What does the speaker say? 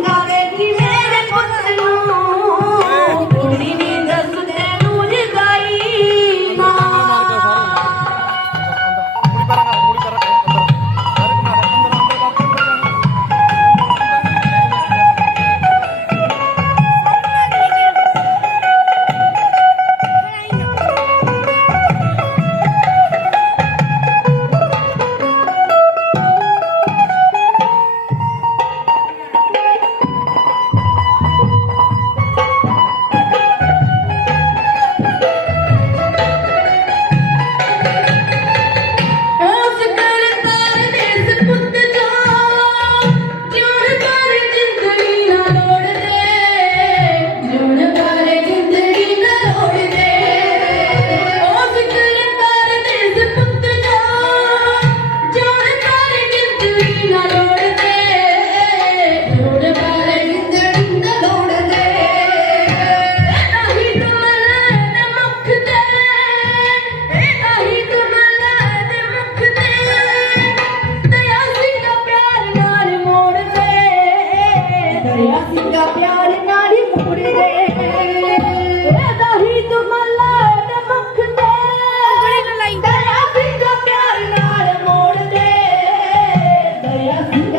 Now that he Hallelujah.